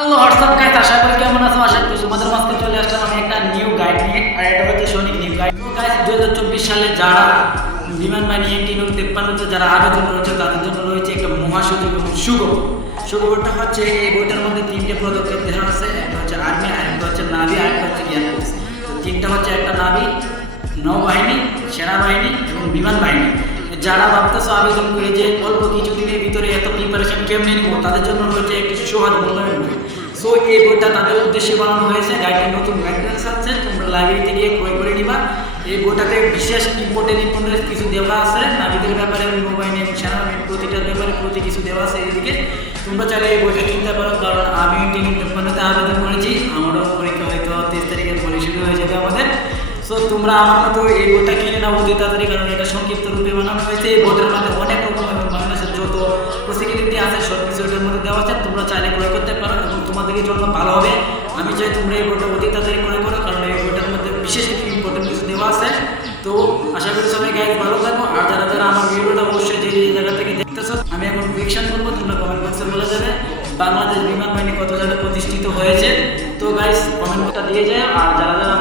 Hello WhatsApp guys, আশা করি কেমন আছো। আশা করি তোমাদের মাঝে চলে আসলাম আমি একটা নিউ গাইড নিয়ে, আর এটা হচ্ছে সৈনিক নিউ গাইড। তো গাইস 2024 সালে যারা বিমান বাহিনী 53 যারা আবেদন রয়েছে তাদের জন্য রয়েছে একটা মহাসচিব এবং সুখবরটা হচ্ছে এই বইটার মধ্যে তিনটে পদক্ষেপ দেওয়া আছে। একটা হচ্ছে আর্মি, আরেকটা হচ্ছে নাভি, আরেকটা হচ্ছে এয়ারফোর্স। তো তিনটা হচ্ছে একটা নাভি, নৌবাহিনী, সেনাবাহিনী এবং বিমান বাহিনী। যারা ভাবতেছো আবেদন করে যে অল্প কিছুদিনের ভিতরে এত প্রিপারেশন কেমনি নিব, তাদের জন্য রয়েছে একটি সহজ মূল্যায়ন বই। সো এই বইটা তাদের উদ্দেশ্যে বানানো হয়েছে। গাইডের নতুন গাইডেন্স আছে, তোমরা লাইব্রেরিতে গিয়ে ক্রয় করে নিবা। এই বইটাতে বিশেষ ইম্পর্টেন্ট কিছু দেওয়া আছে নাবিকদের ব্যাপারে, নৌবাহিনী এবং সেনাবাহিনীর প্রতিটার ব্যাপারে কিছু দেওয়া আছে এইদিকে। তোমরা চাইলে এই বইটা কিনতে পারো, কারণ আমি 1953 আবেদন করেছি। আমারও পরীক্ষা হয়তো 23 তারিখের পরে শুরু হয়ে যাবে আমাদের। সো তোমরা আমার মতো এই বইটা কিনে নাও অতি তাড়াতাড়ি, কারণ এটা সংক্ষিপ্ত রূপে বানানো হয়েছে। এই বইটার মধ্যে অনেক রকম এবং বাংলাদেশের যত প্রসিকিউরিটি আছে সব কিছু এটার মধ্যে দেওয়া আছে। তোমরা চাইলে ক্রয় করতে পারো এবং তোমাদের জন্য ভালো হবে। আমি চাই তোমরা এই বইটা অতি তাড়াতাড়ি ক্রয় করো, কারণ এই বইটার মধ্যে বিশেষ কিছু ইম্পর্টেন্ট কিছু দেওয়া আছে। তো আশা করি সবাই গাইড ভালো থাকো। আর যারা যারা আমার ভিডিওটা অবশ্যই যে জায়গা থেকে দেখতেছো, আমি এখন প্রেডিকশন করবো, তোমরা কমেন্ট বক্সে বলে যাবে বাংলাদেশ বিমান বাহিনী কত জায়গায় প্রতিষ্ঠিত হয়েছে। তো গাইস কমেন্টটা দিয়ে যায়। আর যারা যারা